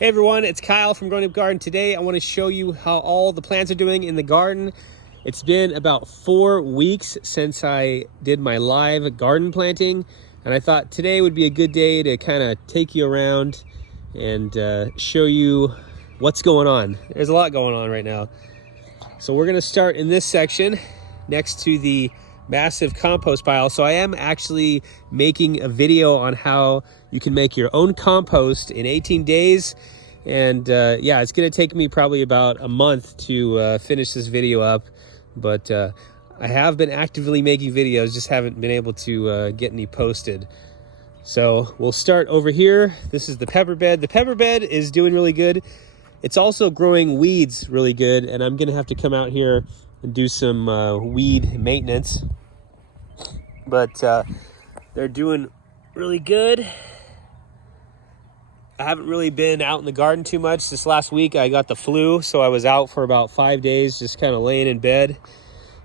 Hey everyone, it's Kyle from Growing Up Garden. Today I want to show you how all the plants are doing in the garden. It's been about 4 weeks since I did my live garden planting, and I thought today would be a good day to kind of take you around and show you what's going on. There's a lot going on right now. So we're going to start in this section next to the massive compost pile. So I am actually making a video on how you can make your own compost in 18 days. And yeah, it's gonna take me probably about a month to finish this video up. But I have been actively making videos, just haven't been able to get any posted. So we'll start over here. This is the pepper bed. The pepper bed is doing really good. It's also growing weeds really good. And I'm gonna have to come out here and do some weed maintenance. But they're doing really good. I haven't really been out in the garden too much. This last week I got the flu, so I was out for about 5 days, just kind of laying in bed.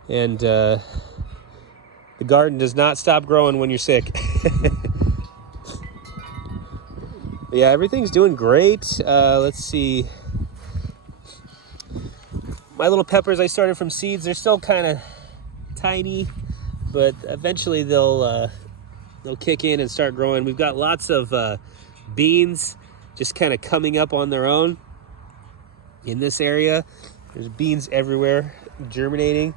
And the garden does not stop growing when you're sick. Yeah, everything's doing great. Let's see. My little peppers I started from seeds. They're still kind of tiny, but eventually they'll kick in and start growing. We've got lots of beans just kind of coming up on their own in this area. There's beans everywhere germinating.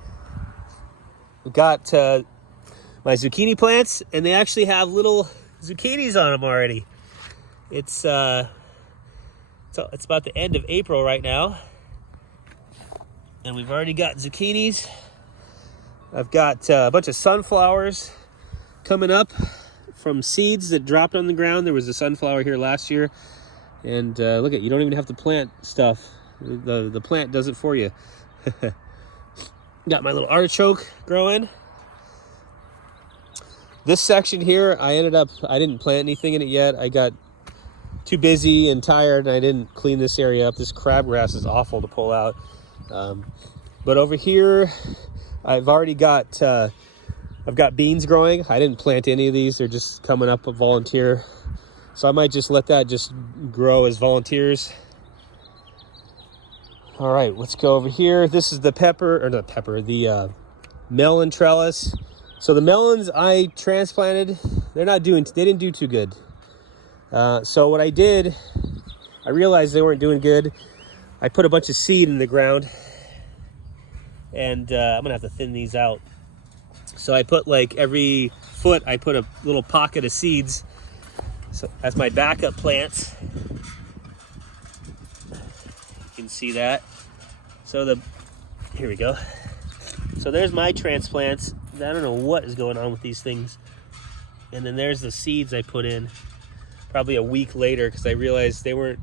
We've got my zucchini plants, and they actually have little zucchinis on them already. It's about the end of April right now, and we've already got zucchinis. I've got a bunch of sunflowers coming up from seeds that dropped on the ground. There was a sunflower here last year, and look at, you don't even have to plant stuff. The plant does it for you. Got my little artichoke growing. This section here, I didn't plant anything in it yet. I got too busy and tired, and I didn't clean this area up. This crabgrass is awful to pull out. But over here, I've got beans growing. I didn't plant any of these. They're just coming up a volunteer. So I might just let that just grow as volunteers. All right, let's go over here. This is the melon trellis. So the melons I transplanted, they didn't do too good. So what I did, I realized they weren't doing good. I put a bunch of seed in the ground, and I'm gonna have to thin these out. So I put, like, every foot, I put a little pocket of seeds. So that's my backup plants. You can see that. So here we go. So there's my transplants. I don't know what is going on with these things. And then there's the seeds I put in probably a week later, because I realized they weren't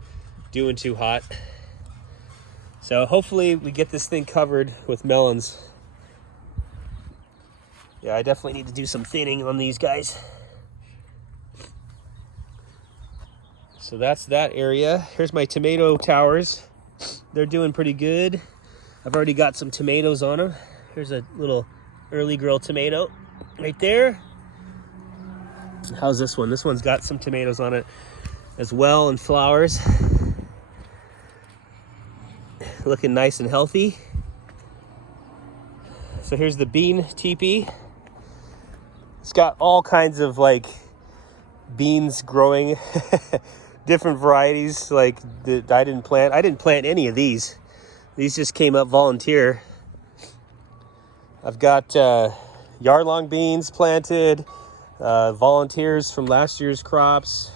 doing too hot. So hopefully we get this thing covered with melons. Yeah, I definitely need to do some thinning on these guys. So that's that area. Here's my tomato towers. They're doing pretty good. I've already got some tomatoes on them. Here's a little early girl tomato right there. How's this one? This one's got some tomatoes on it as well, and flowers. Looking nice and healthy. So here's the bean tipi. It's got all kinds of, like, beans growing, different varieties, like, that I didn't plant. I didn't plant any of these. These just came up volunteer. I've got yard-long beans planted, volunteers from last year's crops.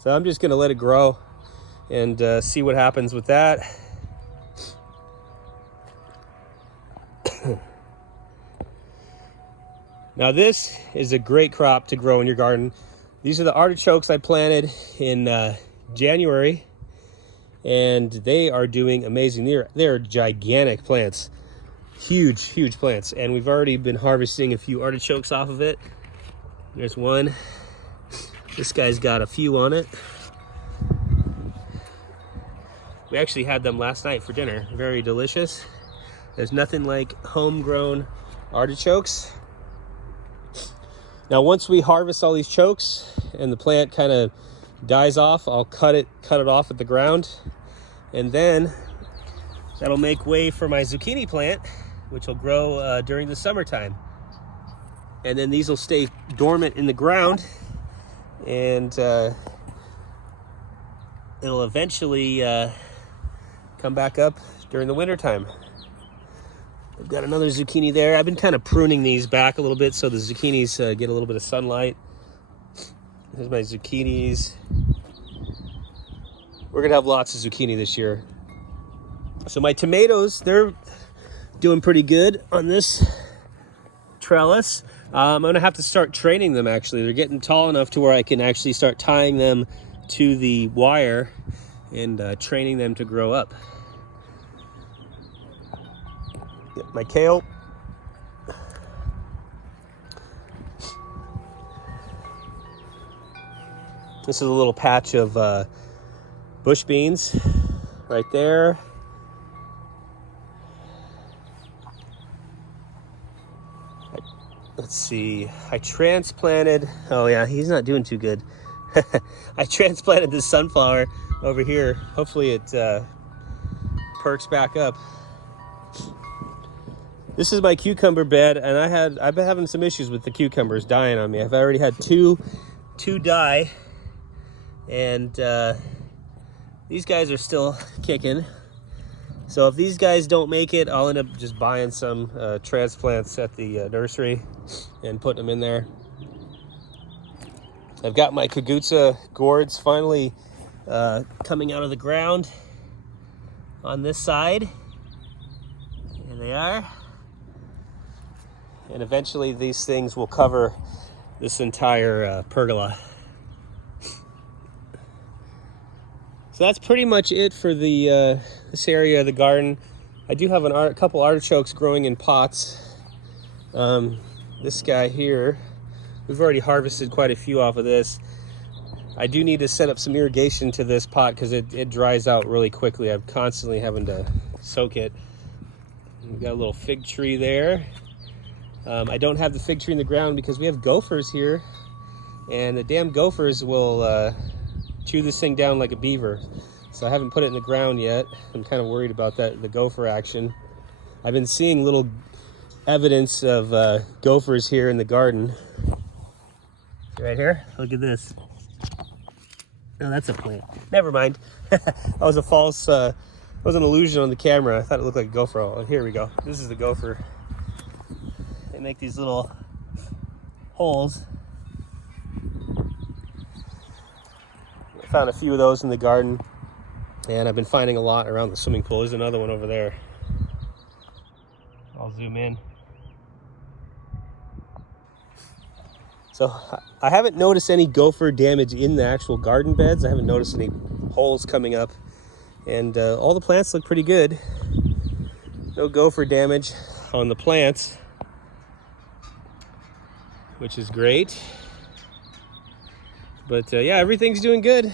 So I'm just gonna let it grow and see what happens with that. Now this is a great crop to grow in your garden. These are the artichokes I planted in January, and they are doing amazing. They're gigantic plants, huge plants, and we've already been harvesting a few artichokes off of it. There's one. This guy's got a few on it. We actually had them last night for dinner. Very delicious. There's nothing like homegrown artichokes. Now, once we harvest all these chokes and the plant kind of dies off, I'll cut it off at the ground, and then that'll make way for my zucchini plant, which will grow during the summertime. And then these will stay dormant in the ground, and it'll eventually come back up during the wintertime. I've got another zucchini there. I've been kind of pruning these back a little bit so the zucchinis get a little bit of sunlight. There's my zucchinis. We're gonna have lots of zucchini this year. So my tomatoes, they're doing pretty good on this trellis. I'm gonna have to start training them actually. They're getting tall enough to where I can actually start tying them to the wire and training them to grow up. Get my kale. This is a little patch of bush beans right there. Let's see, I transplanted, oh yeah, he's not doing too good. I transplanted this sunflower over here. Hopefully it perks back up. This is my cucumber bed, and I've been having some issues with the cucumbers dying on me. I've already had two die, and these guys are still kicking. So if these guys don't make it, I'll end up just buying some transplants at the nursery and putting them in there. I've got my gourds finally coming out of the ground on this side. Here they are. And eventually these things will cover this entire pergola. So that's pretty much it for the this area of the garden. I do have a couple artichokes growing in pots. This guy here, we've already harvested quite a few off of this. I do need to set up some irrigation to this pot because it dries out really quickly. I'm constantly having to soak it. We've got a little fig tree there. I don't have the fig tree in the ground because we have gophers here, and the damn gophers will chew this thing down like a beaver. So I haven't put it in the ground yet. I'm kind of worried about that, the gopher action. I've been seeing little evidence of gophers here in the garden. Right here, look at this. No, that's a plant. Never mind. That was a false, that was an illusion on the camera. I thought it looked like a gopher. Oh, here we go. This is the gopher. They make these little holes. I found a few of those in the garden, and I've been finding a lot around the swimming pool. There's another one over there. I'll zoom in. So I haven't noticed any gopher damage in the actual garden beds. I haven't noticed any holes coming up, and all the plants look pretty good. No gopher damage on the plants, which is great. But yeah, everything's doing good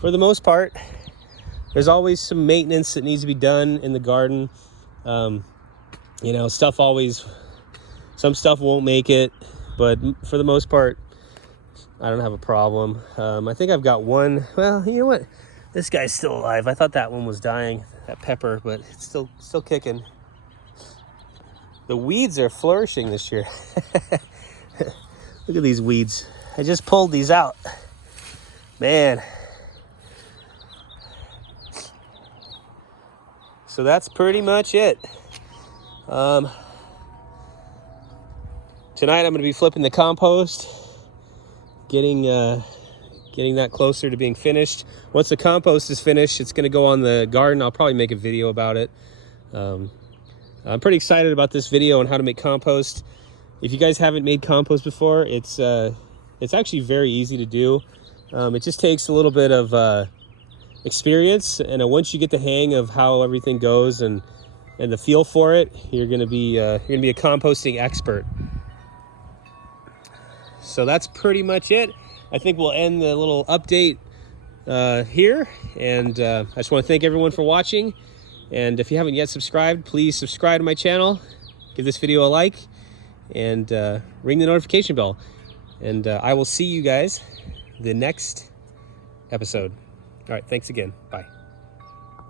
for the most part. There's always some maintenance that needs to be done in the garden. You know, some stuff won't make it, but for the most part, I don't have a problem. I think I've got one. Well, you know what? This guy's still alive. I thought that one was dying, that pepper, but it's still kicking. The weeds are flourishing this year. Look at these weeds. I just pulled these out. Man. So that's pretty much it. Tonight I'm going to be flipping the compost, getting that closer to being finished. Once the compost is finished, it's going to go on the garden. I'll probably make a video about it. I'm pretty excited about this video on how to make compost. If you guys haven't made compost before, it's actually very easy to do. It just takes a little bit of experience, and once you get the hang of how everything goes and the feel for it, you're gonna be a composting expert. So that's pretty much it. I think we'll end the little update here, and I just want to thank everyone for watching. And if you haven't yet subscribed, please subscribe to my channel, give this video a like, and ring the notification bell. And I will see you guys the next episode. All right, thanks again. Bye.